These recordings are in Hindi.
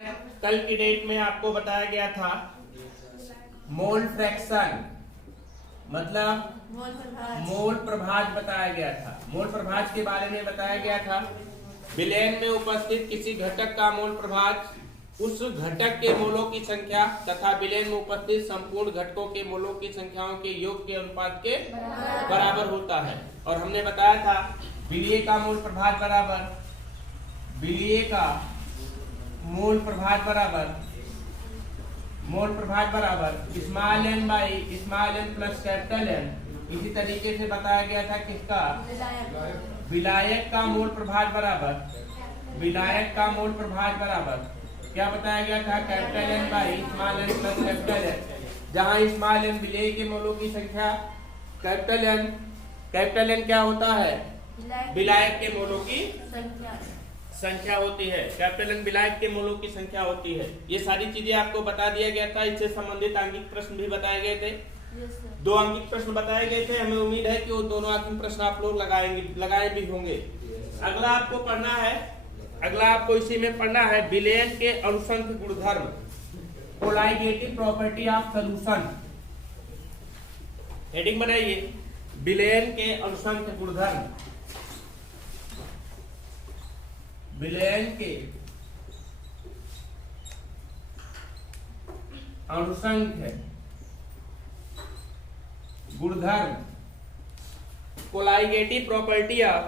कल की डेट में आपको बताया गया था मोल फ्रैक्शन मतलब मोल प्रभाज बताया गया था। मोल प्रभाज के बारे में बताया गया था। विलयन में उपस्थित किसी घटक का मोल प्रभाज उस घटक के मोलों की संख्या तथा विलयन में उपस्थित संपूर्ण घटकों के मोलों की संख्याओं के योग के अनुपात के बराबर होता है। और हमने बताया था विलय का मोल प्रभाज बराबर विलय का मोल प्रभाज बराबर small N by small N plus capital N. इसी तरीके से बताया गया था किसका विलायक का मोल प्रभाज बराबर क्या बताया गया था capital N by small N plus capital N, जहां स्मॉल एन विलेय के मोलों की संख्या कैपिटल एन क्या होता है विलायक के मोलों की संख्या होती है। कैपिटल एन विलायक के मोलों की संख्या होती है। ये सारी चीजें आपको बता दिया गया था। इससे संबंधित अंकित प्रश्न भी बताए गए थे। दो अंकित प्रश्न बताए गए थे। हमें उम्मीद है कि वो दोनों अंकित प्रश्न आप लोग लगाए भी होंगे। अगला आपको इसी में पढ़ना है विलयन के अनुसंख्य गुणधर्म colligative property of solution. Heading बनाइए विलयन के अनुसंख्य गुणधर्म। विलयन के अनुसंख्य गुणधर्म colligative property of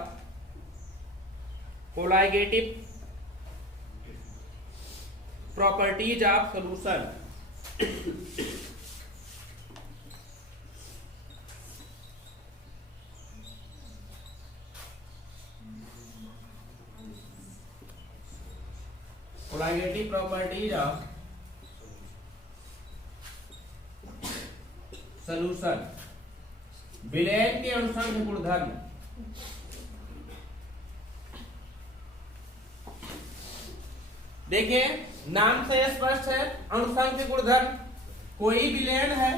properties of solution. Colligative properties of solution विलयन के अनुसंख्य गुणधर्म। देखिए नाम से स्पष्ट है अनुसंख्य गुणधर्म। कोई विलयन है,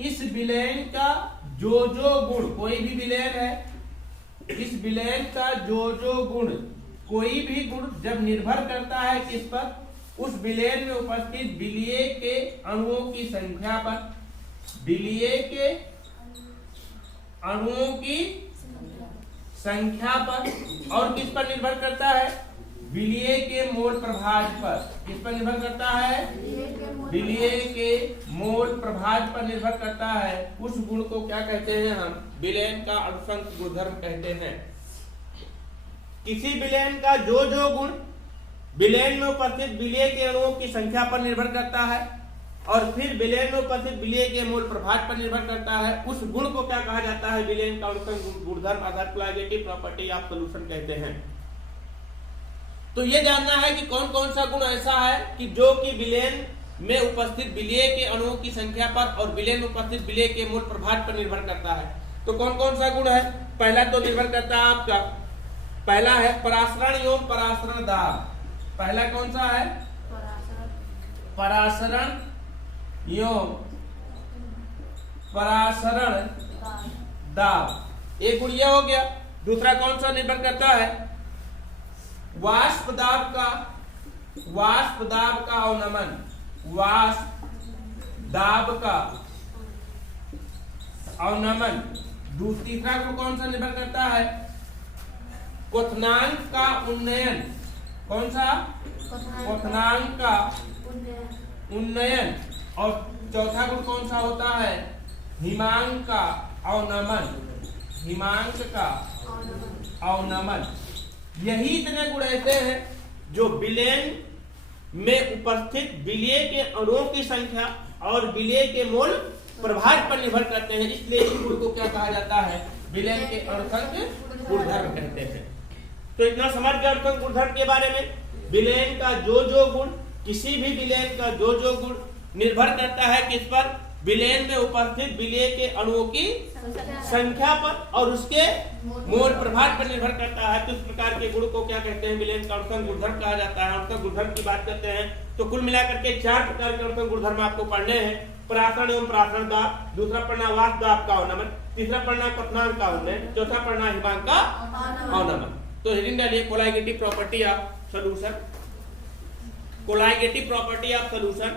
इस विलयन का जो गुण कोई भी विलयन है, इस विलयन का जो गुण कोई भी गुण जब निर्भर करता है किस पर उस विलयन में उपस्थित विलय के अणुओं की संख्या पर, विलय के अणुओं की संख्या पर, और किस पर निर्भर करता है विलय के मोल प्रभाज पर। किस पर निर्भर करता है विलय के मोल प्रभाज पर निर्भर करता है। उस गुण को क्या कहते हैं हम विलयन का अनुसंख्य गुणधर्म कहते हैं। किसी विलयन का जो गुण विलयन में उपस्थित विलय के अणुओं की संख्या पर निर्भर करता है और फिर विलयन में उपस्थित विलय के मोल प्रभाज पर निर्भर करता है, उस गुण को क्या कहा जाता है विलयन का अनुसंख्य गुणधर्म अर्थात कोलाइगेटिव प्रॉपर्टी ऑफ सॉल्यूशन कहते हैं। तो ये जानना है कि कौन कौन सा गुण ऐसा है कि जो कि विलयन में उपस्थित विलय के अणुओं की संख्या पर और विलयन में उपस्थित विलय के मोल प्रभाज पर निर्भर करता है। तो कौन कौन सा गुण है? पहला तो निर्भर करता है आपका, पहला है परासरण एवं परासरण दाब। पहला कौन सा है? परासरण एवं परासरण दाब। एक गुण यह हो गया। दूसरा कौन सा निर्भर करता है? वाष्प दाब का अवनमन। वाष्प दाब का अवनमन। तीसरा गुण कौन सा निर्भर करता है? क्वथनांक का उन्नयन। कौन सा? क्वथनांक का उन्नयन। और चौथा गुण कौन सा होता है? हिमांक का अवनमन। हिमांक का अवनमन। यही इतने गुण ऐसे हैं जो विलयन में उपस्थित विलय के अणुओं की संख्या और विलय के मोल प्रभाज पर निर्भर करते हैं। इसलिए इस गुण को क्या कहा जाता है? विलयन के अनुसंख्य गुणधर्म कहते हैं। तो इतना समझ गए अनुसंख्य गुणधर्म के बारे में। विलयन का जो गुण किसी भी विलयन का जो गुण निर्भर करता है किस पर? विलयन में उपस्थित विलय के अणुओं की संख्या पर और उसके मोल प्रभाज पर निर्भर करता है। तो इस प्रकार के गुण को क्या कहते हैं? विलयन का अनुसंख्य गुणधर्म कहा जाता है। अनुसंख्य गुणधर्म की बात करते हैं तो कुल मिलाकर के 4 प्रकार के अनुसंख्य गुणधर्म आपको पढ़ने हैं। परासरण एवं परासरण दाब, दूसरा पढ़ना वाष्प दाब का अवनमन, तीसरा पढ़ना क्वथनांक का उन्नयन, चौथा पढ़ना हिमांक का अवनमन। तो हेडिंग डालिए colligative property of solution. Colligative property of solution,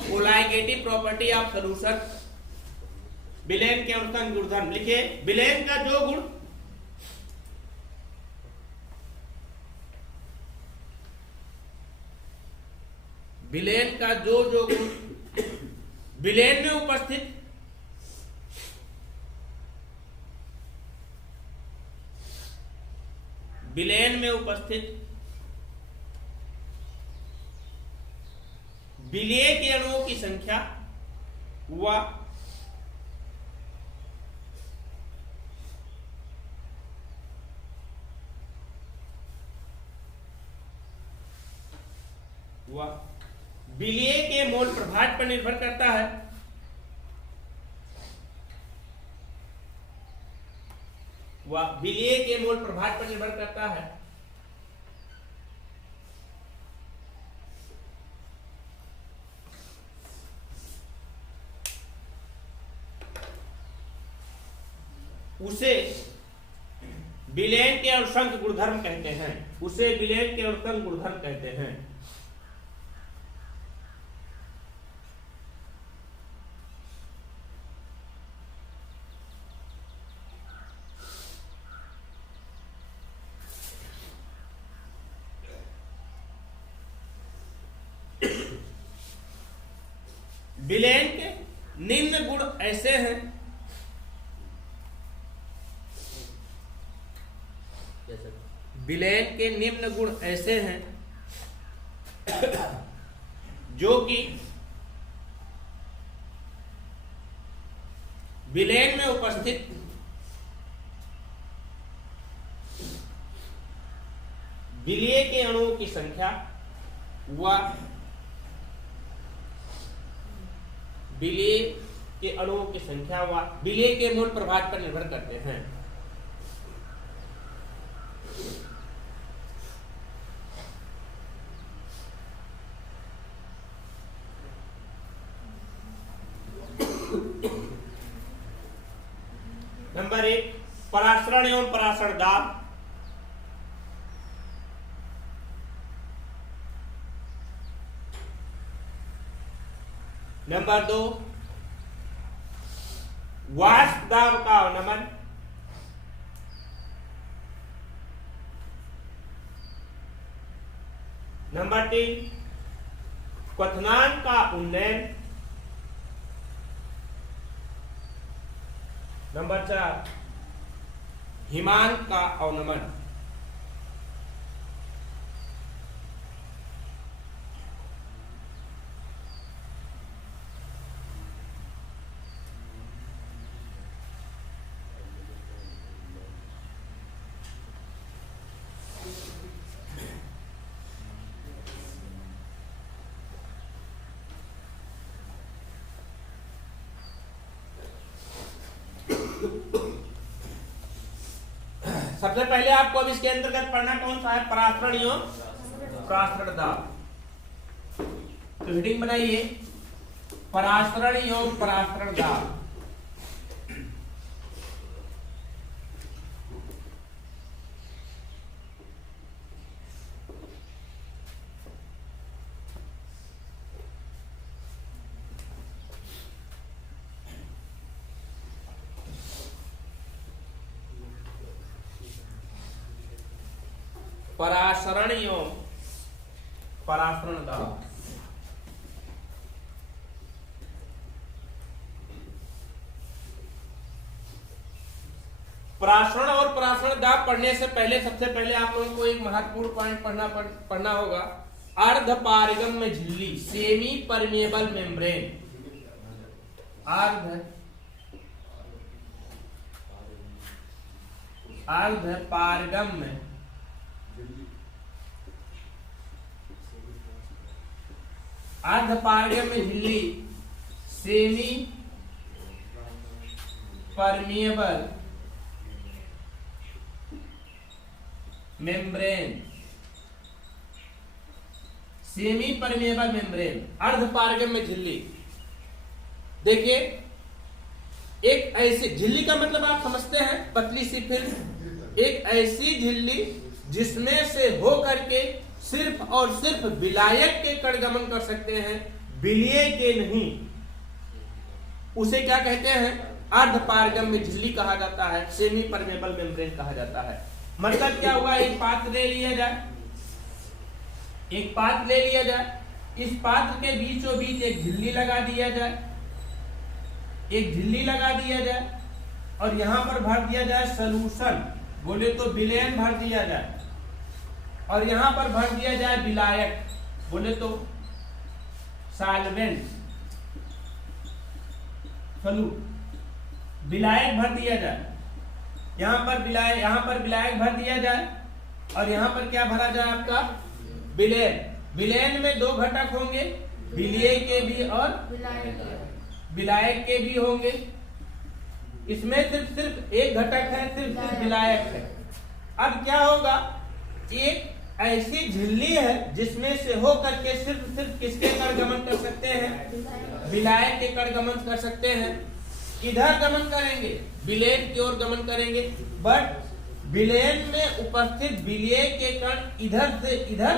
colligative property of solution, विलेन के अनुसंग गुणधर्म लिखिए। विलेन का जो गुण विलेन का जो गुण विलेन में उपस्थित विलेन में उपस्थित विलेय के अणुओं की संख्या वह विलेय के मोल प्रभाव पर निर्भर करता है। वह विलेय के मोल प्रभाव पर निर्भर करता है। उसे विलेन के अनुसंग गुणधर्म कहते हैं। उसे विलेन के अनुसंग गुणधर्म कहते हैं। विलेन के निम्न गुण ऐसे हैं। विलेन के निम्न गुण ऐसे हैं जो कि विलेन में उपस्थित विलेय के अणुओं की संख्या व विलेय के अणुओं की संख्या व विलेय के मोल प्रभाव पर निर्भर करते हैं। नंबर 1 परासरण एवं परासरण दाब। नंबर 2 वाष्प दाब का अवनमन। नंबर 3 क्वथनांक का उन्नयन। नंबर 4 हिमांक का अवनमन। सबसे पहले आपको अब इसके अंतर्गत पढ़ना कौन सा है? परासरण एवं परासरण दाब। तो हेडिंग बनाइए परासरण एवं परासरण दाब। परासरण एवं परासरण दाब। परासरण और परासरण दाब पढ़ने से पहले सबसे पहले आप लोगों को एक महत्वपूर्ण पॉइंट पढ़ना होगा। अर्धपारगम्य झिल्ली, सेमी परमेबल मेम्ब्रेन। अर्धपारगम्य अर्धपारगम्य झिल्ली, semi permeable membrane. Semi permeable membrane, अर्धपारगम्य झिल्ली। देखिए एक ऐसी झिल्ली का मतलब आप समझते हैं, पतली सी फिल्म। एक ऐसी झिल्ली जिसमें से हो करके सिर्फ और सिर्फ विलायक के कण गमन कर सकते हैं, विलय के नहीं, उसे क्या कहते हैं? अर्धपारगम्य झिल्ली कहा जाता है, सेमी परमेबल मेम्ब्रेन कहा जाता है। मतलब क्या हुआ, एक पात्र ले लिया जाए, एक पात्र ले लिया जाए, इस पात्र के बीचों बीच एक झिल्ली लगा दिया जाए, एक झिल्ली लगा दिया जाए, और यहां पर भर दिया जाए सॉल्यूशन, बोले तो विलयन भर दिया जाए, और यहां पर भर दिया जाए विलायक, बोले तो सॉल्वेंट, विलायक भर दिया जाए, यहां पर विलायक भर दिया जाए, और यहां पर क्या भरा जाए? आपका विलयन। विलयन में दो घटक होंगे, विलय के भी और विलायक के भी होंगे। इसमें सिर्फ एक घटक है, सिर्फ विलायक है। अब क्या होगा, एक ऐसी झिल्ली है जिसमें से हो करके सिर्फ किसके कण गमन कर सकते हैं? विलायक के कण गमन कर सकते हैं। इधर गमन करेंगे, विलयन की ओर गमन करेंगे, बट विलयन में उपस्थित विलय के कण इधर से इधर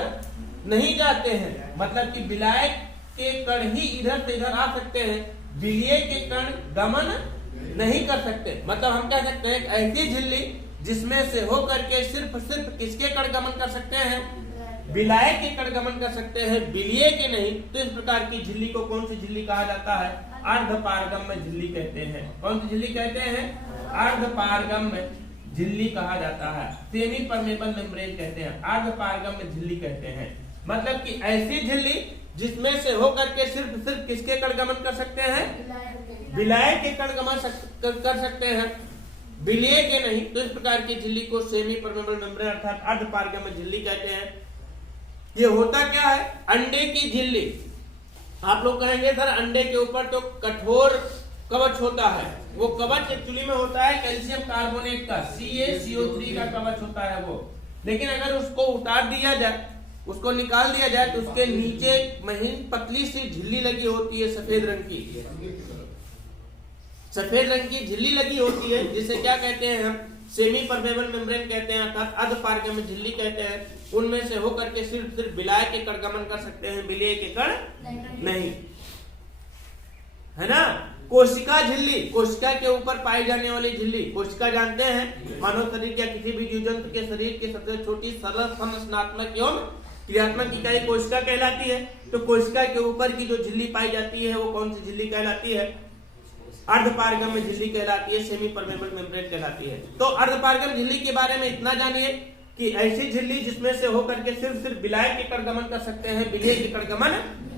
नहीं जाते हैं, मतलब कि विलायक के कण ही इधर से इधर आ सकते हैं, विलय के कण गमन नहीं कर सकते। मतलब हम कह सकते हैं ऐसी झिल्ली जिसमें से हो करके सिर्फ किसके कण गमन कर सकते हैं? विलायक के कण गमन कर सकते हैं, विलय के नहीं। तो इस प्रकार की झिल्ली को कौन सी झिल्ली कहा जाता है? अर्धपारगम्य झिल्ली कहते हैं। कौन सी झिल्ली कहते हैं? अर्धपारगम्य झिल्ली कहा जाता है, सेमी परमेबल मेम्ब्रेन कहते हैं, अर्धपारगम्य झिल्ली कहते हैं। मतलब कि ऐसी झिल्ली जिसमें से हो करके सिर्फ किसके कण गमन कर सकते हैं? विलायक के कण गमन कर सकते हैं, विलय के नहीं। तो इस प्रकार की झिल्ली को सेमी परमेबल मेम्ब्रेन अर्थात अर्धपारगम्य झिल्ली कहते हैं। ये होता क्या है? अंडे की झिल्ली। आप लोग कहेंगे सर अंडे के ऊपर तो कठोर कवच होता है, वो कवच एक्चुअली में होता है कैल्शियम कार्बोनेट का, CaCO3 का कवच होता है वो। लेकिन अगर उसको उतार दिया जाए, उसको निकाल दिया जाए, तो उसके नीचे महीन पतली सी झिल्ली लगी होती है, सफेद रंग की, सफेद रंग की झिल्ली लगी होती है, जिसे क्या कहते हैं हम? सेमी परमेबल मेम्ब्रेन कहते हैं, अर्थात अर्धपारगम्य झिल्ली कहते हैं। उनमें से होकर के सिर्फ विलायक के कण गमन कर सकते हैं, विलय के कण नहीं, है ना। कोशिका झिल्ली, कोशिका के ऊपर पाई जाने वाली झिल्ली। कोशिका जानते हैं मानव शरीर या किसी भी जीव जंतु के शरीर की सबसे छोटी सरल संरचनात्मक एवं क्रियात्मक इकाई कोशिका कहलाती है। तो कोशिका के ऊपर की जो झिल्ली पाई जाती है वो कौन सी झिल्ली कहलाती है? अर्धपारगम्य झिल्ली कहलाती है, सेमी परमेबल मेम्ब्रेन कहलाती है। तो अर्धपारगम्य झिल्ली के बारे में इतना जानिए कि ऐसी झिल्ली जिसमें से होकर के सिर्फ विलायक के कण गमन कर सकते हैं, विलय के कण गमन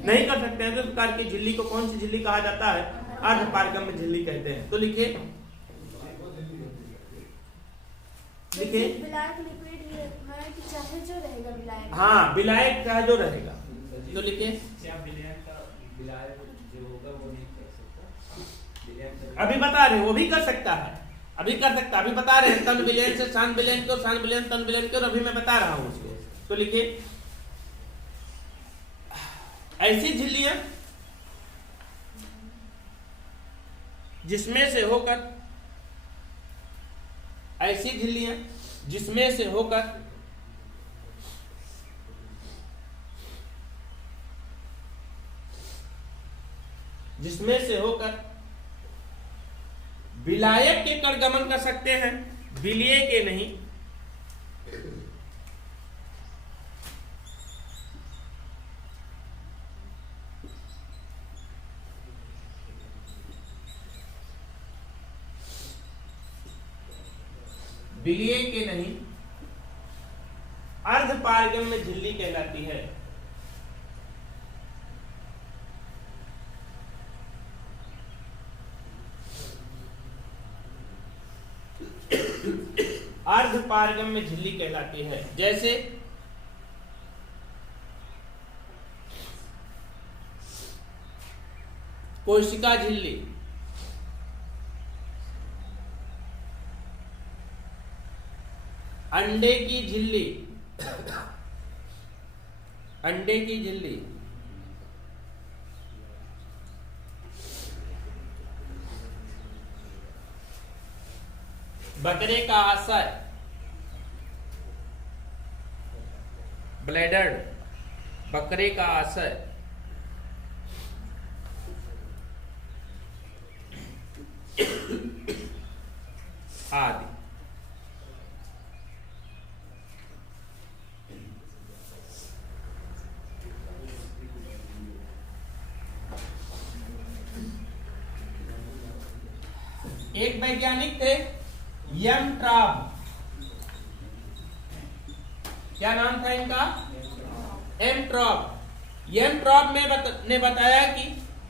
नहीं कर सकते हैं। तो इस प्रकार की झिल्ली को कौन सी झिल्ली कहा जाता है? अर्धपारगम्य झिल्ली कहते हैं। तो लिखिए विलायक लिपिड है कि चाहे जो रहेगा विलायक, हाँ विलायक चाहे जो रहेगा। तो लिखिए अभी बता रहे वो भी कर सकता है, अभी कर सकता, अभी बता रहे हैं तन विलयन से शान विलयन को, शान विलयन तन विलयन को, अभी मैं बता रहा हूं उसको। तो लिखिए ऐसी झिल्लियां जिसमें से होकर, ऐसी झिल्लियां जिसमें से होकर विलायक के कण गमन कर सकते हैं, विलय के नहीं। विलय के नहीं, अर्धपारगम्य झिल्ली कहलाती है। अर्धपारगम्य झिल्ली कहलाती है। जैसे कोशिका झिल्ली, अंडे की झिल्ली, अंडे की झिल्ली, बकरे का आशय, ब्लेडर बकरे का आशय, आदि। एक वैज्ञानिक थे यम ट्राब, क्या नाम था इनका? एम ट्रॉप। एम ट्रॉप ने बताया कि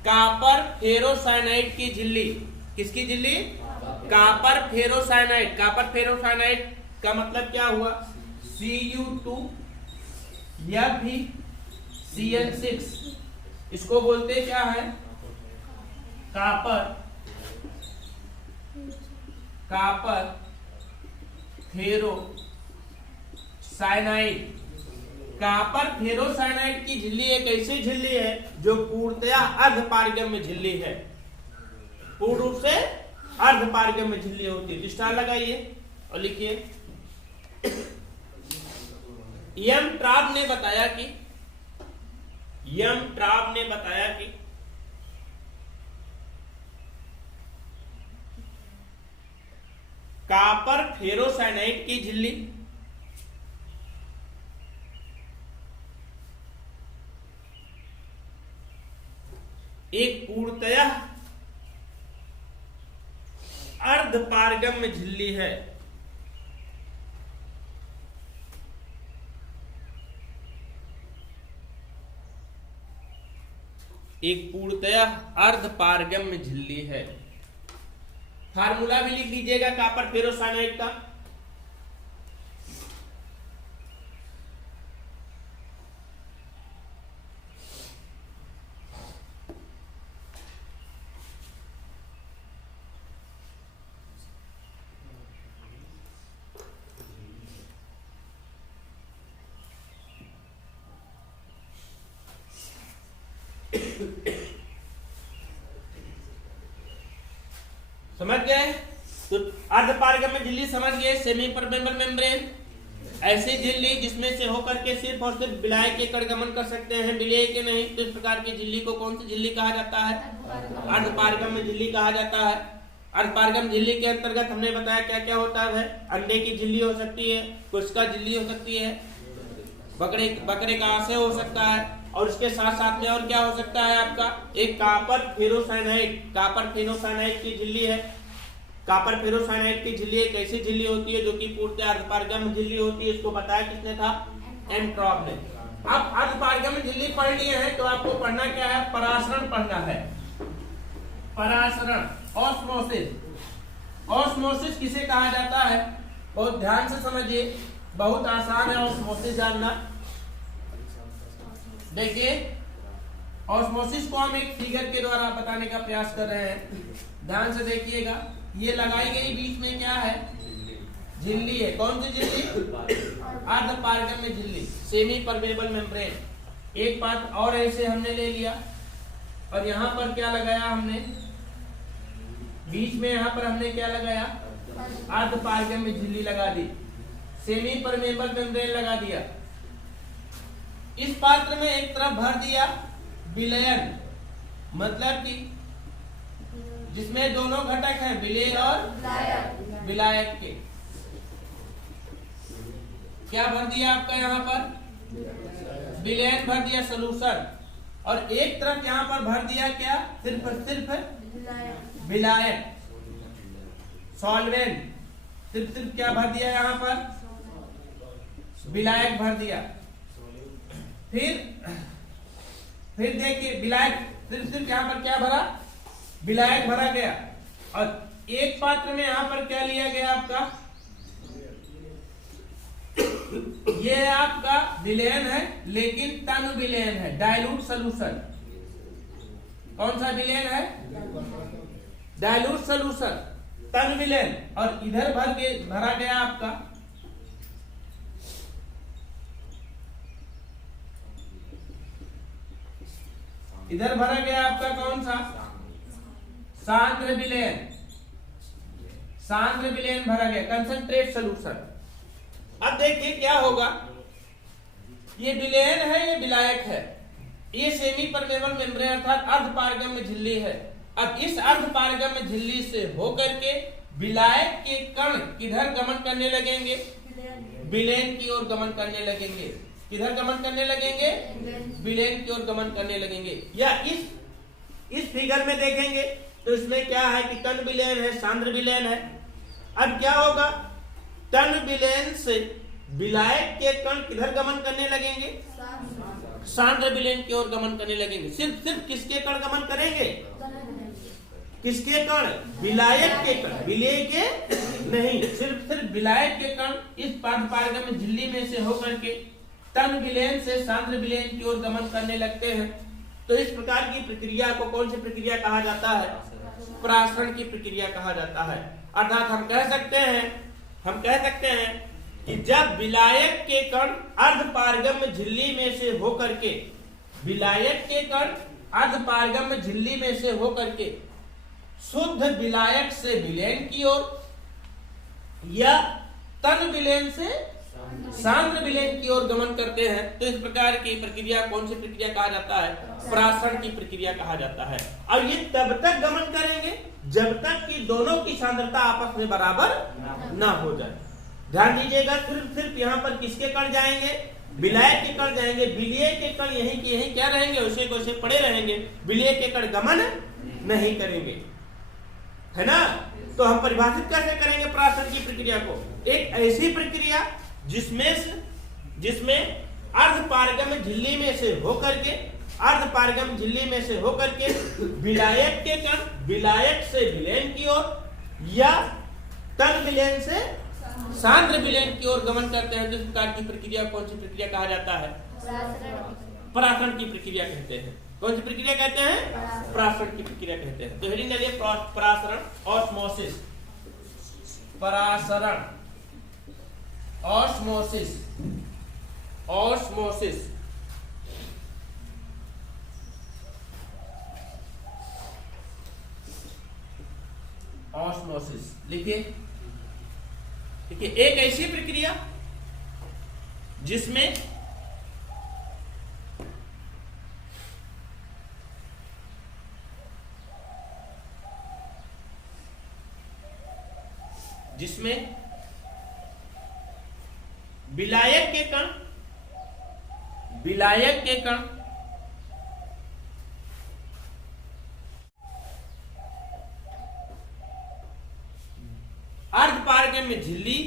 कॉपर फेरोसाइनाइड की झिल्ली, किसकी झिल्ली? Copper ferrocyanide. कॉपर फेरोसाइनाइड का मतलब क्या हुआ? Cu2 या भी Cn6, इसको बोलते क्या है? Copper ferrocyanide. कॉपर फेरोसाइनाइड की झिल्ली एक ऐसी झिल्ली है जो पूर्णतया अर्धपारगम्य झिल्ली है, पूर्ण रूप से अर्धपारगम्य झिल्ली होती है। स्टार लगाइए और लिखिए। यम ट्राब ने बताया कि कॉपर फेरोसाइनाइड की झिल्ली एक पूर्णतया अर्धपारगम्य झिल्ली है। एक पूर्णतया अर्धपारगम्य झिल्ली है। फार्मूला भी लिख लीजिएगा कॉपर फेरोसाइनाइड का। समझ गए? तो अर्धपारगम्य झिल्ली समझ गए, सेमी परमेबल मेम्ब्रेन, ऐसी झिल्ली जिसमें से होकर के सिर्फ और सिर्फ विलायक के कण गमन कर सकते हैं, विलेय के नहीं। तो इस प्रकार की झिल्ली को कौन सी झिल्ली कहा जाता है? अर्धपारगम्य झिल्ली कहा जाता है। अर्धपारगम्य झिल्ली के अंतर्गत हमने बताया क्या क्या होता है। अंडे की झिल्ली हो सकती है, कोशिका झिल्ली हो सकती है, बकरे का आशय हो सकता है, और इसके साथ साथ में और क्या हो सकता है आपका? एक कॉपर फेरोसाइनाइड की झिल्ली है। कॉपर फेरोसाइनाइड की झिल्ली एक ऐसी झिल्ली होती है जो कि पूर्णतः अर्धपारगम्य झिल्ली होती है। इसको बताया किसने था? एम ट्रॉप ने। अब अर्धपारगम्य झिल्ली पढ़ लिए हैं तो आपको पढ़ना क्या है? परासरण पढ़ना है। परासरण, ऑस्मोसिस। ऑस्मोसिस किसे कहा जाता है? बहुत ध्यान से समझिए, बहुत आसान है ऑस्मोसिस जानना। देखिए, ऑस्मोसिस को हम एक फिगर के द्वारा बताने का प्रयास कर रहे हैं। ध्यान से देखिएगा, ये लगाई गई बीच में क्या है? झिल्ली है। कौन सी झिल्ली? अर्धपारगम्य झिल्ली, सेमी परमेबल मेम्ब्रेन। एक बात और ऐसे हमने ले लिया, और यहाँ पर क्या लगाया हमने? बीच में यहाँ पर हमने क्या लगाया? अर्धपारगम्य झिल्ली लगा दी, सेमी परमेबल मेम्ब्रेन लगा दिया। इस पात्र में एक तरफ भर दिया विलयन, मतलब कि जिसमें दोनों घटक हैं, विलेय और विलायक के। क्या भर दिया आपका यहाँ पर? विलयन भर दिया, सॉल्यूशन। और एक तरफ यहाँ पर भर दिया क्या? सिर्फ विलायक, सॉल्वेंट। सिर्फ क्या भर दिया यहाँ पर? विलायक भर दिया। फिर देखिए, विलायक सिर्फ यहाँ पर क्या भरा? विलायक भरा गया। और एक पात्र में यहाँ पर क्या लिया गया आपका? ये आपका विलयन है, लेकिन तन विलयन है, डाइल्यूट सॉल्यूशन। कौन सा विलयन है? डाइल्यूट सॉल्यूशन, तन विलयन। और इधर भरा गया आपका इधर भरा गया आपका कौन सा? सांद्र विलयन। सांद्र विलयन भरा गया, कंसंट्रेट सॉल्यूशन। अब देखिए क्या होगा, ये विलयन है, ये विलायक है। ये सेमी परमेबल मेम्ब्रेन अर्थात अर्धपारगम्य झिल्ली है। अब इस अर्धपारगम्य झिल्ली से होकर के विलायक के कण किधर गमन करने लगेंगे? विलयन की ओर गमन करने लगेंगे। किधर गमन करने लगेंगे? विलयन की ओर गमन करने लगेंगे। या इस फिगर में देखेंगे तो इसमें क्या है कि तन विलयन है, सांद्र विलयन है। अब क्या होगा? तन विलयन से विलायक के कण किधर गमन करने लगेंगे? सांद्र विलयन की ओर गमन करने लगेंगे। सिर्फ किसके कण गमन करेंगे? किसके कण? विलायक के कण, विलेय के नहीं, सिर्फ विलायक के कण इस पारगम्य झिल्ली में से होकर के तन विलयन से सांद्र विलयन की ओर गमन करने लगते हैं। तो इस प्रकार की प्रक्रिया को कौन सी प्रक्रिया कहा जाता है? परासरण की प्रक्रिया कहा जाता है। अर्थात हम कह सकते हैं कि जब विलायक के कण अर्धपारगम्य झिल्ली में से होकर के विलायक के कण अर्धपारगम्य झिल्ली में से होकर के शुद्ध विलायक से विलयन की ओर या तन विलयन से सांद्र विलयन की ओर गमन करते हैं, तो इस प्रकार की प्रक्रिया कौन सी प्रक्रिया कहा जाता है? परासरण की प्रक्रिया कहा जाता है। और ये तब तक गमन करेंगे जब तक कि दोनों की सांद्रता आपस में बराबर ना हो जाए। ध्यान दीजिएगा, सिर्फ यहाँ पर किसके कण जाएंगे? विलायक के कण जाएंगे। विलेय के कण यहीं के यहीं क्या रहेंगे? वैसे को वैसे पड़े रहेंगे। विलेय के कण गमन नहीं करेंगे, है ना। तो हम परिभाषित कैसे करेंगे परासरण की प्रक्रिया को? एक ऐसी प्रक्रिया जिसमें अर्धपारगम्य झिल्ली में से होकर के विलायक के कण विलायक से विलयन की ओर या तन विलयन से सांद्र विलयन की ओर गमन करते हैं। जिस प्रकार की प्रक्रिया कौन सी प्रक्रिया कहा जाता है? परासरण की प्रक्रिया कहते हैं। कौन सी प्रक्रिया कहते हैं? परासरण की प्रक्रिया कहते हैं। तो हेडिंग डालिए परासरण, ऑस्मोसिस। परासरण, ऑस्मोसिस, ऑस्मोसिस। ऑस्मोसिस लिखिए। देखिए, एक ऐसी प्रक्रिया जिसमें विलायक के कण अर्धपारगम्य झिल्ली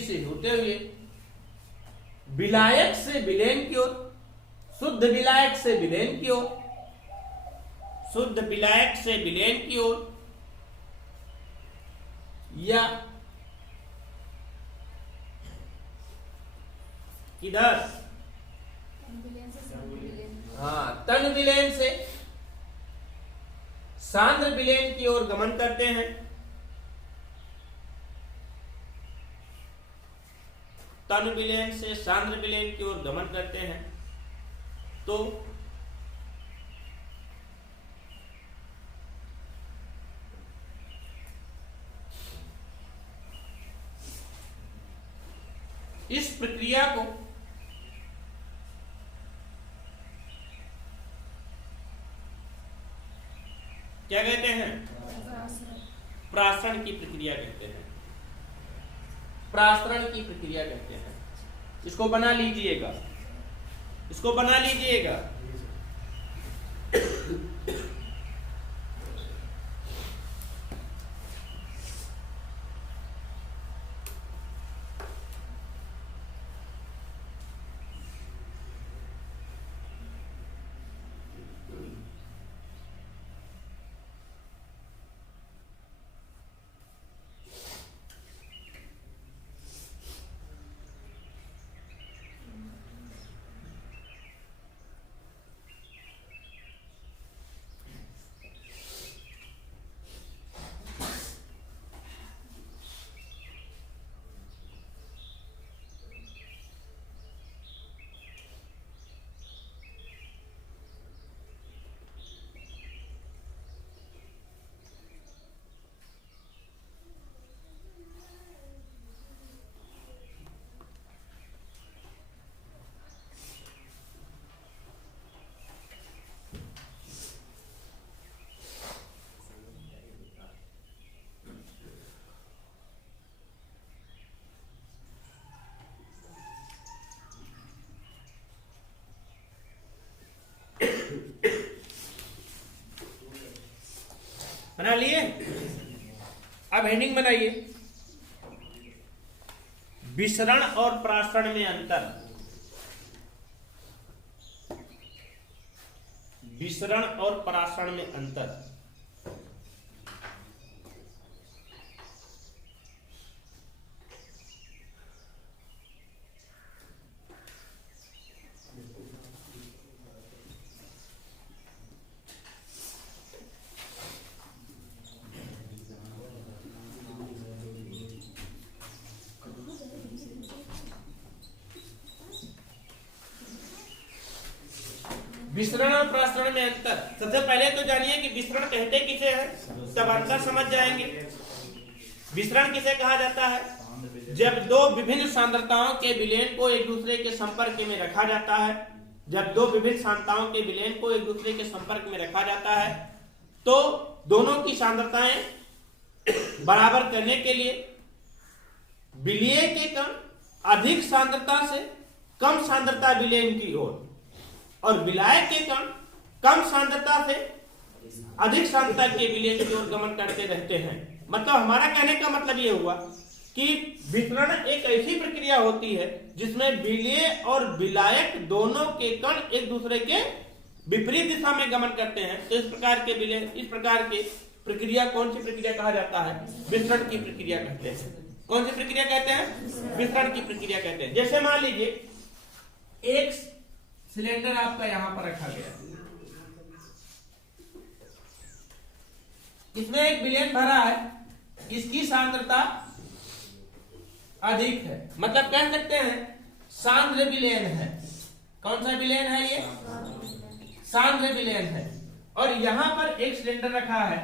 से होते हुए विलायक से विलयन की ओर, शुद्ध विलायक से विलयन की ओर, शुद्ध विलायक से विलयन की ओर या किधर? तन विलयन से सांद्र विलयन की ओर गमन करते हैं। तन विलयन से सांद्र विलयन की ओर गमन करते हैं। तो इस प्रक्रिया को क्या कहते हैं? परासरण की प्रक्रिया कहते हैं। परासरण की प्रक्रिया कहते हैं। इसको बना लीजिएगा, इसको बना लीजिएगा। बना लिए? अब हेडिंग बनाइए, विसरण और प्रासरण में अंतर। विसरण और प्रासरण में अंतर। विसरण और प्रासरण में अंतर। सबसे पहले तो जानिए कि विसरण कहते किसे हैं, तब अंतर समझ जाएंगे। विसरण किसे कहा जाता है? जब दो विभिन्न सांद्रताओं के विलयन को एक दूसरे के संपर्क में रखा जाता है। जब दो विभिन्न सांद्रताओं के विलयन को एक दूसरे के संपर्क में रखा जाता है तो दोनों की सांद्रताएं बराबर करने के लिए विलय के कण अधिक सांद्रता से कम सांद्रता विलयन की ओर और विलायक के कण कम सांद्रता से अधिक सांद्रता के विलयन की ओर गमन करते रहते हैं। मतलब हमारा कहने का मतलब यह हुआ कि विसरण एक ऐसी प्रक्रिया होती है जिसमें विलय और विलायक दोनों के कण एक दूसरे के विपरीत दिशा में गमन करते हैं। तो इस प्रकार के विलय, इस प्रकार की प्रक्रिया कौन सी प्रक्रिया कहा जाता है? विसरण की प्रक्रिया कहते हैं। कौन सी प्रक्रिया कहते हैं? विसरण की प्रक्रिया कहते हैं। जैसे मान लीजिए एक सिलेंडर आपका यहां पर रखा गया, इसमें एक विलयन भरा है, इसकी सांद्रता अधिक है, मतलब कह सकते हैं सांद्र विलयन है। कौन सा विलयन है? ये सांद्र विलयन है। और यहां पर एक सिलेंडर रखा है,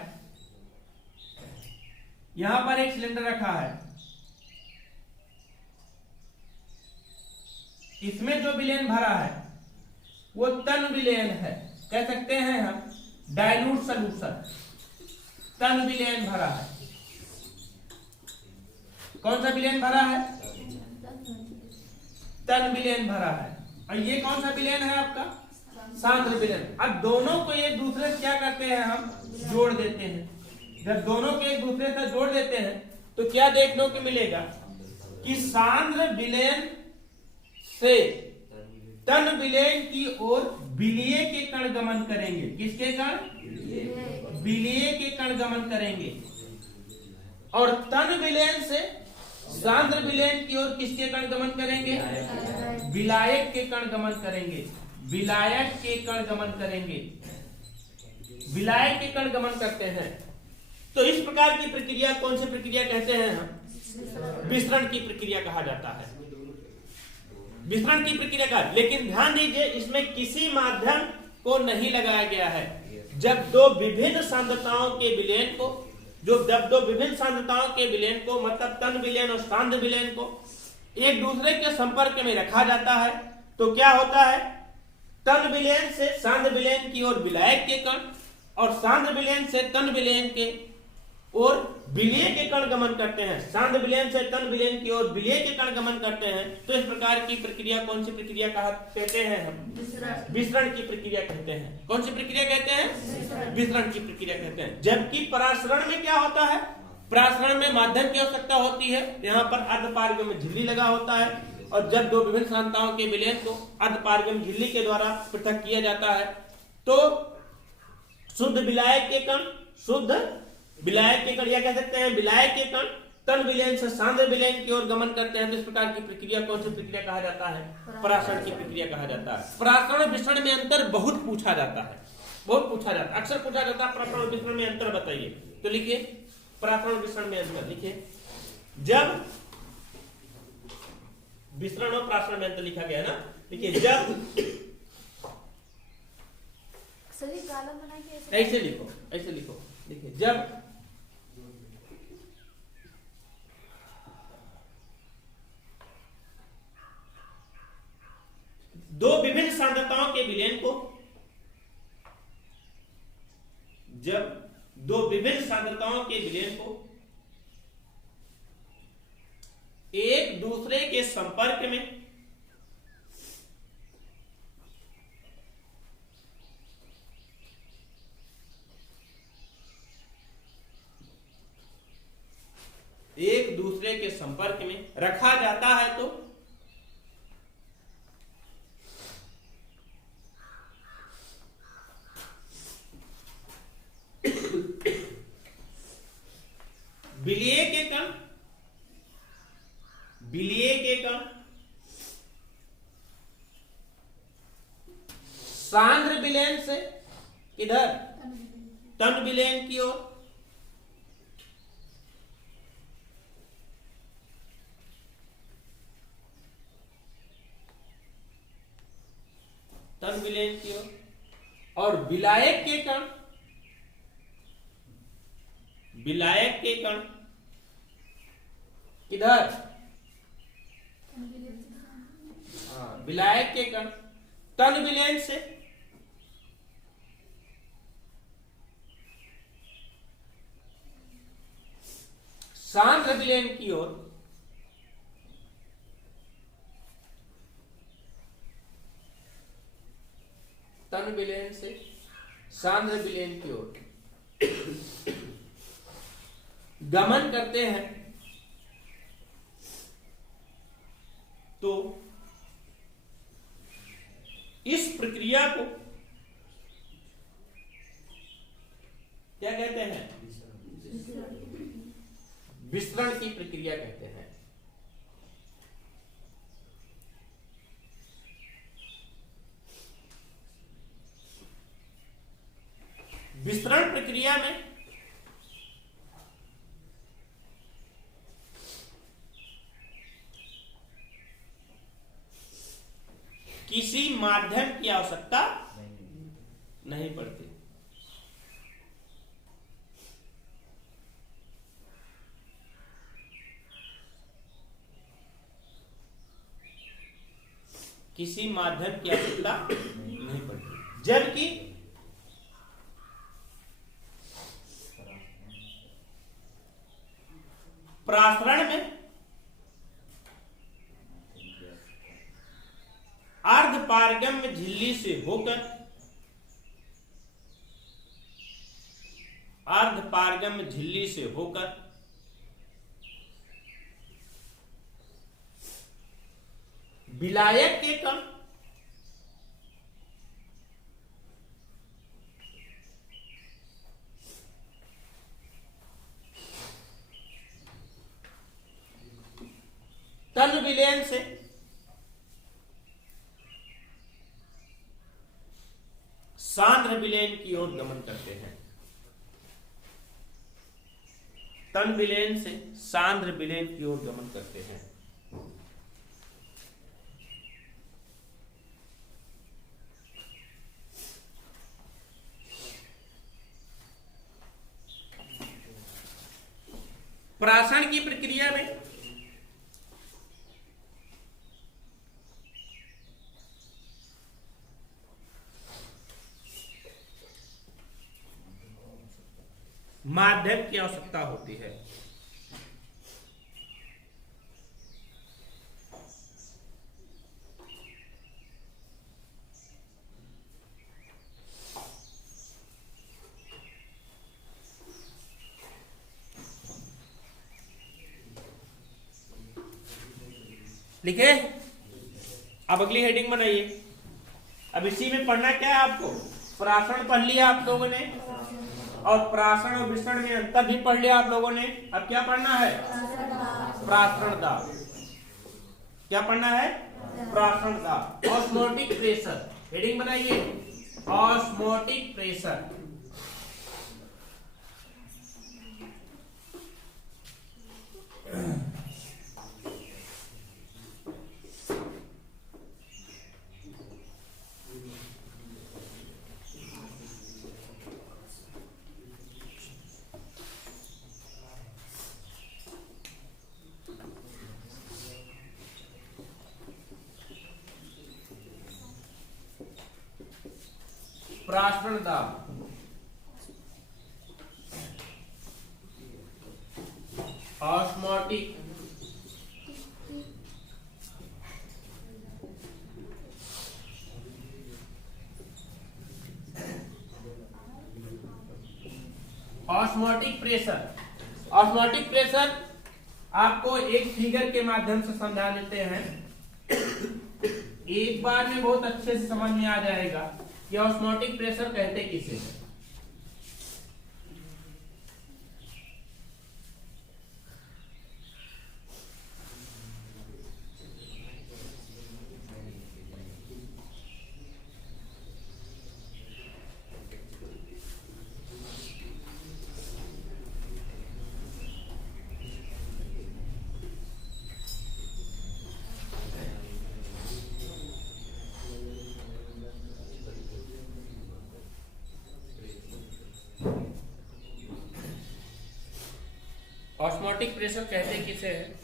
यहां पर एक सिलेंडर रखा है, इसमें जो विलयन भरा है वो तन विलयन है। कह सकते हैं हम डाइल्यूट सॉल्यूशन, तन विलयन भरा है। कौन सा विलयन भरा है? तन विलयन भरा है। और ये कौन सा विलयन है आपका? सांद्र विलयन। अब दोनों को एक दूसरे से क्या करते हैं? हम जोड़ देते हैं। जब दोनों को एक दूसरे से जोड़ देते हैं तो क्या देखने को मिलेगा कि सांद्र विलयन से तन विलयन की ओर विलय के कण गमन करेंगे। किसके कण? विलय के कण गमन करेंगे। और तन विलयन से सांद्र विलयन की ओर किसके कण गमन करेंगे? विलायक के कण गमन करेंगे। विलायक के कण गमन करेंगे। विलायक के कण गमन करते हैं। तो इस प्रकार की प्रक्रिया कौन सी प्रक्रिया कहते हैं? हम विसरण की प्रक्रिया कहा जाता है। विसरण की प्रक्रिया का, लेकिन ध्यान दीजिए इसमें किसी माध्यम को नहीं लगाया गया है। जब दो विभिन्न सांद्रताओं के विलयन को, जब दो विभिन्न सांद्रताओं के विलयन को, मतलब तन विलयन और सांद्र विलयन को एक दूसरे के संपर्क में रखा जाता है तो क्या होता है? तन विलयन से सांद्र विलयन की ओर विलायक के कण और सांद्र विलयन से तन विलयन के और विलय के कण गमन करते हैं। सांद्र विलयन से तन विलयन की ओर विलय के कण गमन करते हैं। तो इस प्रकार की प्रक्रिया कौन सी प्रक्रिया कहते हैं? हम विसरण की प्रक्रिया कहते हैं। कौन सी प्रक्रिया कहते हैं? विसरण की प्रक्रिया कहते हैं। जबकि परासरण में क्या होता है? परासरण में माध्यम की आवश्यकता होती है। यहाँ पर अर्धपारगम्य झिल्ली लगा होता है और जब दो विभिन्न सांद्रताओं के विलयन को अर्धपारगम्य झिल्ली के द्वारा पृथक किया जाता है तो शुद्ध विलायक के कण, शुद्ध विलायक के कण या कह सकते हैं विलायक के कण तन विलयन से सांद्र विलयन की ओर गमन करते हैं। तो इस प्रकार की प्रक्रिया कौन सी प्रक्रिया कहा जाता है? परासरण की प्रक्रिया कहा जाता है। परासरण विसरण में अंतर बहुत पूछा जाता है, बहुत पूछा जाता है, अक्सर पूछा जाता है। परासरण विसरण में अंतर बताइए। तो लिखिए परासरण विसरण में अंतर। लिखिए जब विसरण और परासरण में अंतर लिखा गया है ना, लिखिए जब ऐसे लिखो, ऐसे लिखो। देखिए जब दो विभिन्न सांद्रताओं के विलयन को, जब दो विभिन्न सांद्रताओं के विलयन को एक दूसरे के संपर्क में दूसरे के संपर्क में रखा जाता है तो विलय के कण, विलय के कण सांद्र विलयन से किधर, तन विलयन की ओर, तन विलयन की ओर, और विलायक के कण, विलायक के कण किधर, विलायक के कण तन विलयन से सांद्र विलयन की ओर, तन विलयन से सांद्र विलयन की ओर गमन करते हैं तो इस प्रक्रिया को क्या कहते हैं, विसरण की प्रक्रिया कहते हैं। विसरण प्रक्रिया में किसी माध्यम की आवश्यकता नहीं पड़ती। किसी माध्यम की आवश्यकता नहीं पड़ती, जबकि प्रासरण में अर्धपारगम्य झिल्ली से होकर, अर्धपारगम्य झिल्ली से होकर विलायक के कण तन विलयन से सांद्र विलयन की ओर गमन करते हैं। तन विलयन से सांद्र विलयन की ओर गमन करते हैं। प्राशन की प्रक्रिया में माध्यम की आवश्यकता होती है। लिखे, अब अगली हेडिंग बनाइए। अब इसी में पढ़ना क्या है आपको, प्राशन पढ़ लिया आप लोगों ने, और प्राशन और विसरण में अंतर भी पढ़ लिया आप लोगों ने। अब क्या पढ़ना है, प्राशन दाब। क्या पढ़ना है, प्राशन दाब। ऑस्मोटिक प्रेशर, हेडिंग बनाइए, ऑस्मोटिक प्रेशर। प्राशन दाब, osmotic osmotic pressure. Osmotic pressure आपको एक फिगर के माध्यम से समझा देते हैं, एक बार में बहुत अच्छे से समझ में आ जाएगा कि ऑस्मोटिक प्रेशर कहते किसे हैं। ऑस्मोटिक प्रेशर कहते किसे है?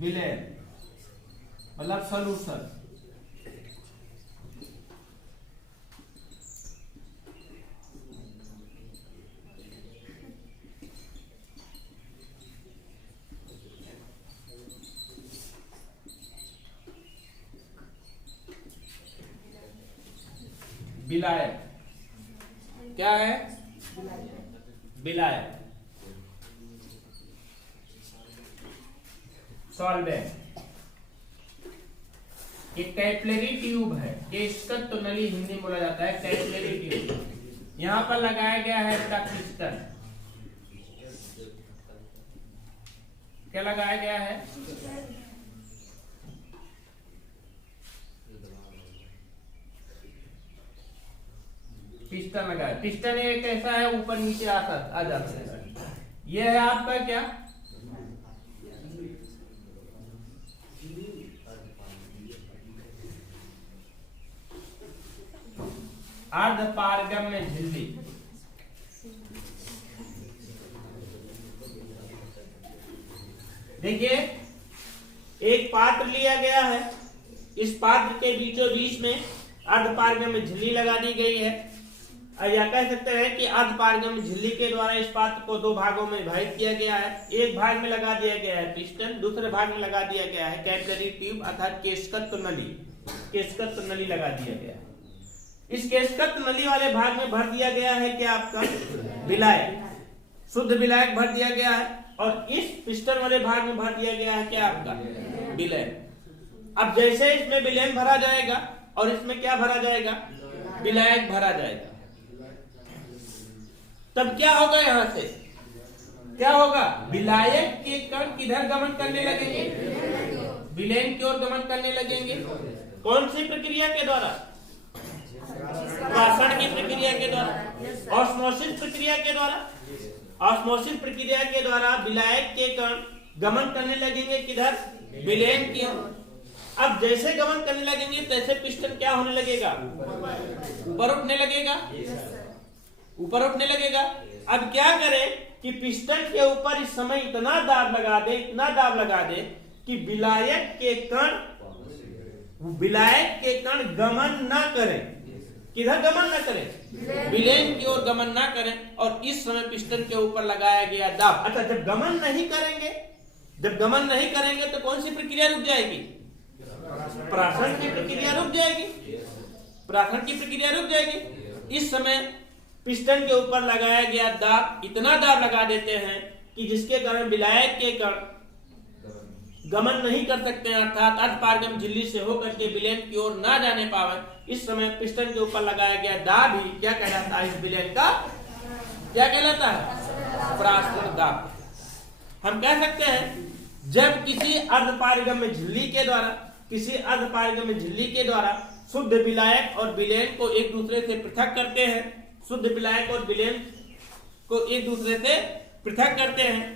विलय मतलब सॉल्यूशन। विलायक क्या है? विलायक। सॉल्वेंट एक कैपिलरी ट्यूब है, केशकट तो नली हिंदी में बोला जाता है, कैपिलरी ट्यूब। यहां पर लगाया गया है इसका पिस्टन। क्या लगाया गया है? पिस्टन लगाया। पिस्टन एक ऐसा है ऊपर नीचे आ जाता है। यह है आपका क्या? अर्धपारगम्य झिल्ली। देखिए एक पात्र लिया गया है, इस पात्र के बीचों बीच में अर्धपारगम्य झिल्ली लगा दी गई है। और यह कह सकते हैं कि अर्धपारगम्य झिल्ली के द्वारा इस पात्र को दो भागों में विभाजित किया गया है। एक भाग में लगा दिया गया है पिस्टन, दूसरे भाग में लगा दिया गया है कैपिलरी ट्यूब अर्थात केशकट नली। केशकट नली लगा दिया गया है। इस केशकट नली वाले भाग में भर दिया गया है क्या? आपका विलायक, शुद्ध विलायक भर दिया गया है। और इस पिस्टन वाले भाग में भर दिया गया है क्या? आपका विलयन। अब जैसे इसमें विलयन भरा जाएगा और इसमें क्या भरा जाएगा? विलायक भरा जाएगा, तब क्या होगा? यहां से क्या होगा? विलायक के कण किधर गमन करने लगेंगे? विलयन की ओर गमन करने लगेंगे। कौन सी प्रक्रिया के द्वारा? प्राशन की प्रक्रिया के द्वारा, ऑस्मोसिस प्रक्रिया के द्वारा। ऑस्मोसिस प्रक्रिया के द्वारा विलायक के कण गमन करने लगेंगे किधर? विलयन की ओर। अब जैसे गमन करने लगेंगे तैसे पिस्टन क्या होने लगेगा? ऊपर उठने लगेगा, ऊपर उठने लगेगा। अब क्या करें कि पिस्टन के ऊपर इस समय इतना दाब लगा दे, इतना दाब लगा दे कि विलायक के कण गमन ना करें। किधर गमन ना करें? विलयन की ओर गमन ना करें। और इस समय पिस्टन के ऊपर लगाया गया दाब। अच्छा, जब गमन नहीं करेंगे तो कौन सी प्रक्रिया रुक जाएगी? प्राशन की प्रक्रिया रुक जाएगी। प्राशन की प्रक्रिया रुक जाएगी। इस समय पिस्टन के ऊपर लगाया गया दाब, इतना दाब लगा देते हैं कि जिसके कारण विलायक के कण गमन नहीं कर सकते हैं, अर्थात अर्धपारगम्य झिल्ली से होकर के विलयन की ओर ना जाने पावे। इस समय पिस्टन के ऊपर लगाया गया दाब ही क्या कहलाता है? इस विलयन का क्या कहलाता है? प्राशन दाब। हम कह सकते हैं जब किसी अर्धपारगम्य झिल्ली के द्वारा शुद्ध विलायक और विलयन को एक दूसरे से पृथक करते हैं, शुद्ध विलायक और विलयन को एक दूसरे से पृथक करते हैं,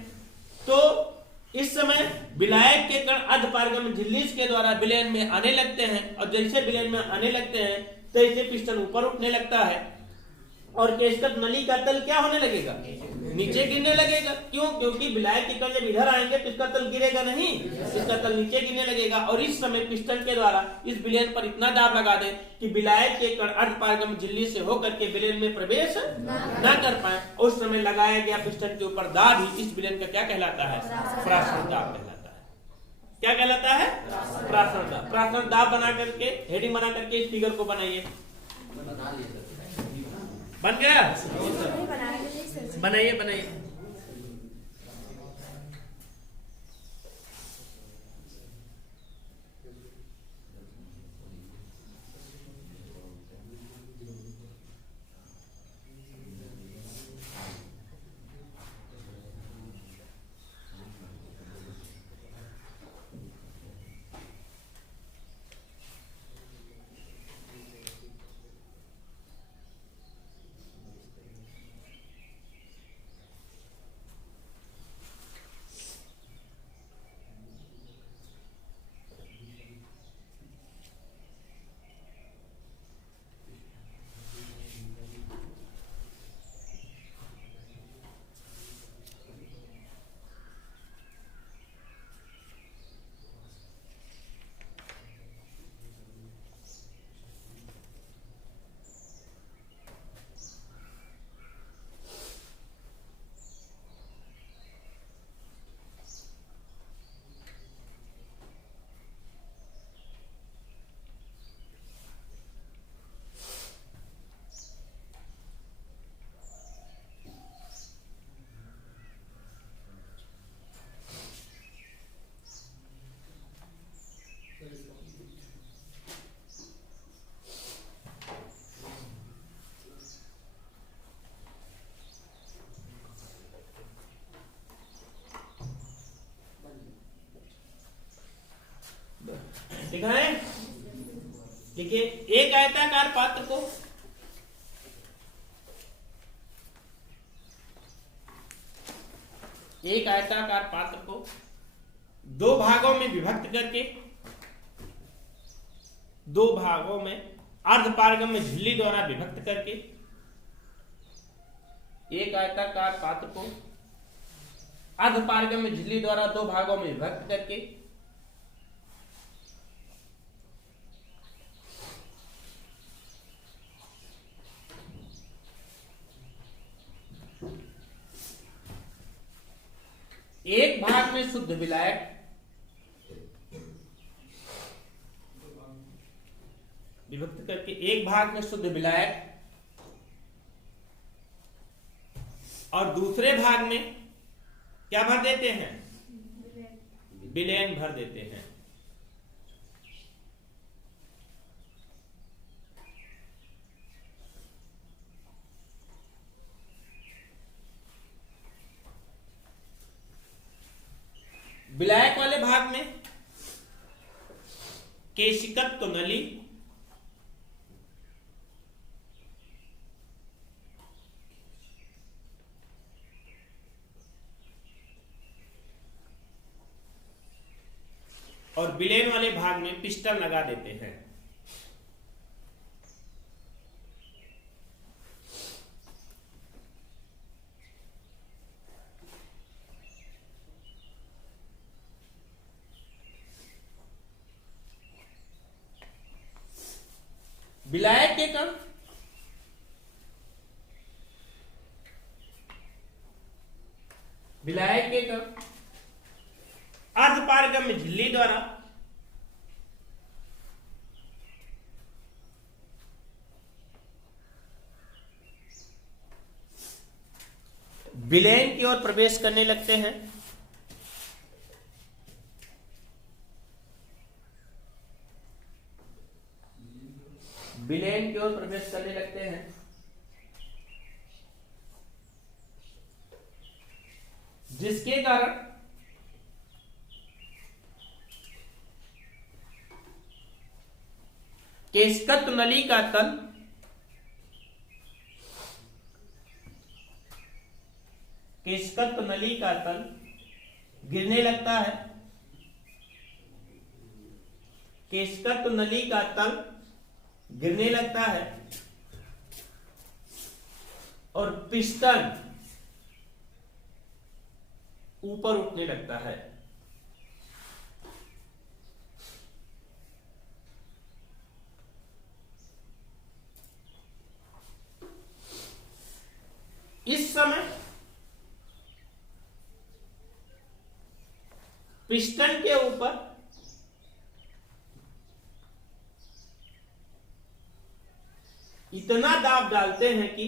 तो इस समय विलायक के कण अर्धपारगम्य झिल्ली के द्वारा विलयन में आने लगते हैं। और जैसे विलयन में आने लगते हैं तैसे पिस्टन ऊपर उठने लगता है और केशकट नली का तल क्या होने लगेगा? नीचे गिरने लगेगा। क्यों? क्योंकि विलायक के कण जब इधर आएंगे तो इसका तल गिरेगा नहीं, इसका तल नीचे गिरने लगेगा। और इस समय पिस्टन के द्वारा इस विलेन पर इतना दाब लगा दे कि विलायक के कण अर्धपारगम्य झिल्ली से होकर के विलेन में प्रवेश न कर पाए। उस समय लगाया गया पिस्टन के ऊपर दाब ही इस विलेन का क्या कहलाता है? प्रासरण दाब कहलाता है। क्या कहलाता है? प्रासरण दाब। प्रासरण दाब बना करके हेडिंग बना करके इस फिगर को बनाइए। बन गया? बनाइए बनाइए। दिखाएं? देखिए, एक आयताकार पात्र को दो भागों में विभक्त करके दो भागों में अर्धपारगम्य झिल्ली द्वारा विभक्त करके एक आयताकार पात्र को अर्धपारगम्य झिल्ली द्वारा दो भागों में विभक्त करके एक भाग में शुद्ध विलायक विभक्त करके एक भाग में शुद्ध विलायक और दूसरे भाग में क्या भर देते हैं? विलेन भर देते हैं। विलायक वाले भाग में केशिकत्व नली और विलेन वाले भाग में पिस्टन लगा देते हैं। विलायक के कण अर्धपारगम्य झिल्ली द्वारा विलेन की ओर प्रवेश करने लगते हैं। विलेन की ओर प्रवेश करने लगते हैं जिसके कारण केशिकत्व नली का तल गिरने लगता है। केशिकत्व नली का तल गिरने लगता है और पिस्टन ऊपर उठने लगता है। इस समय पिस्टन के ऊपर इतना दाब डालते हैं कि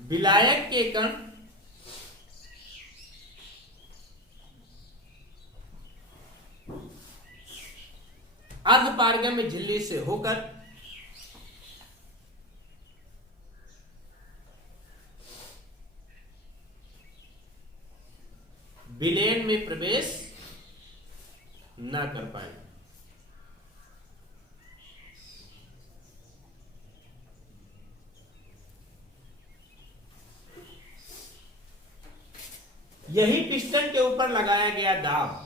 विलायक के कण अर्धपारगम्य झिल्ली से होकर विलेन में प्रवेश न कर पाए। यही पिस्टन के ऊपर लगाया गया दाब,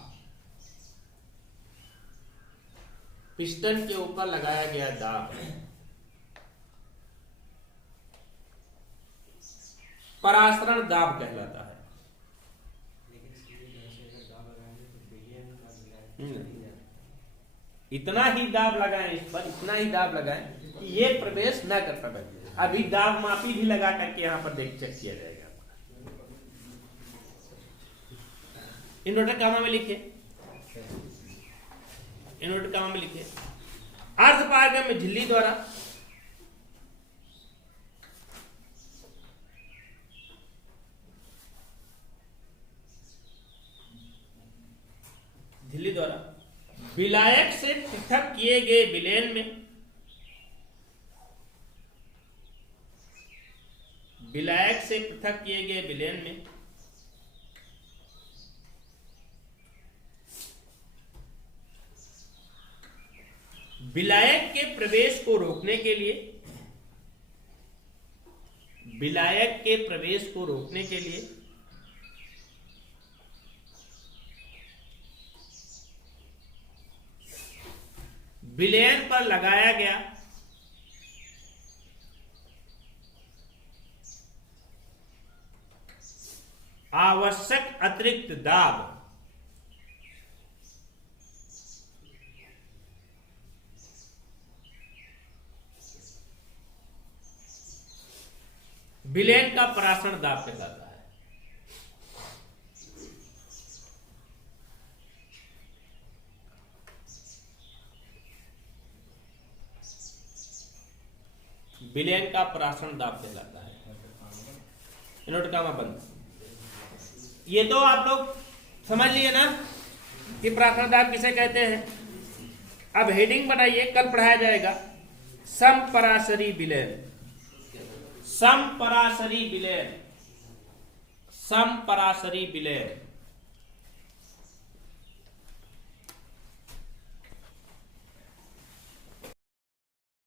पिस्टन के ऊपर लगाया गया दाब परासरण दाब कहलाता है। इतना ही दाब लगाएं, इस पर इतना ही दाब लगाएं कि ये प्रवेश न कर पाए। अभी दाब मापी भी लगा करके यहां पर देख चेक किया जाएगा। इन्वर्टर कामा में लिखे, इन्वर्टर कामा में लिखे अर्धपारगम्य झिल्ली द्वारा विलायक से पृथक किए गए विलेन में विलायक से पृथक किए गए विलेन में विलायक के प्रवेश को रोकने के लिए विलायक के प्रवेश को रोकने के लिए विलेन पर लगाया गया आवश्यक अतिरिक्त दाब विलेन का परासरण दाब कहलाता है। विलेन का परासरण दाब कहलाता है। इन्वर्टर कामा बंद। ये तो आप लोग समझ लिए ना कि परासरण दाब किसे कहते हैं। अब हेडिंग बनाइए, कल पढ़ाया जाएगा समपराशरी विलेन। समपराशरी विलेन, समपराशरी विलेन।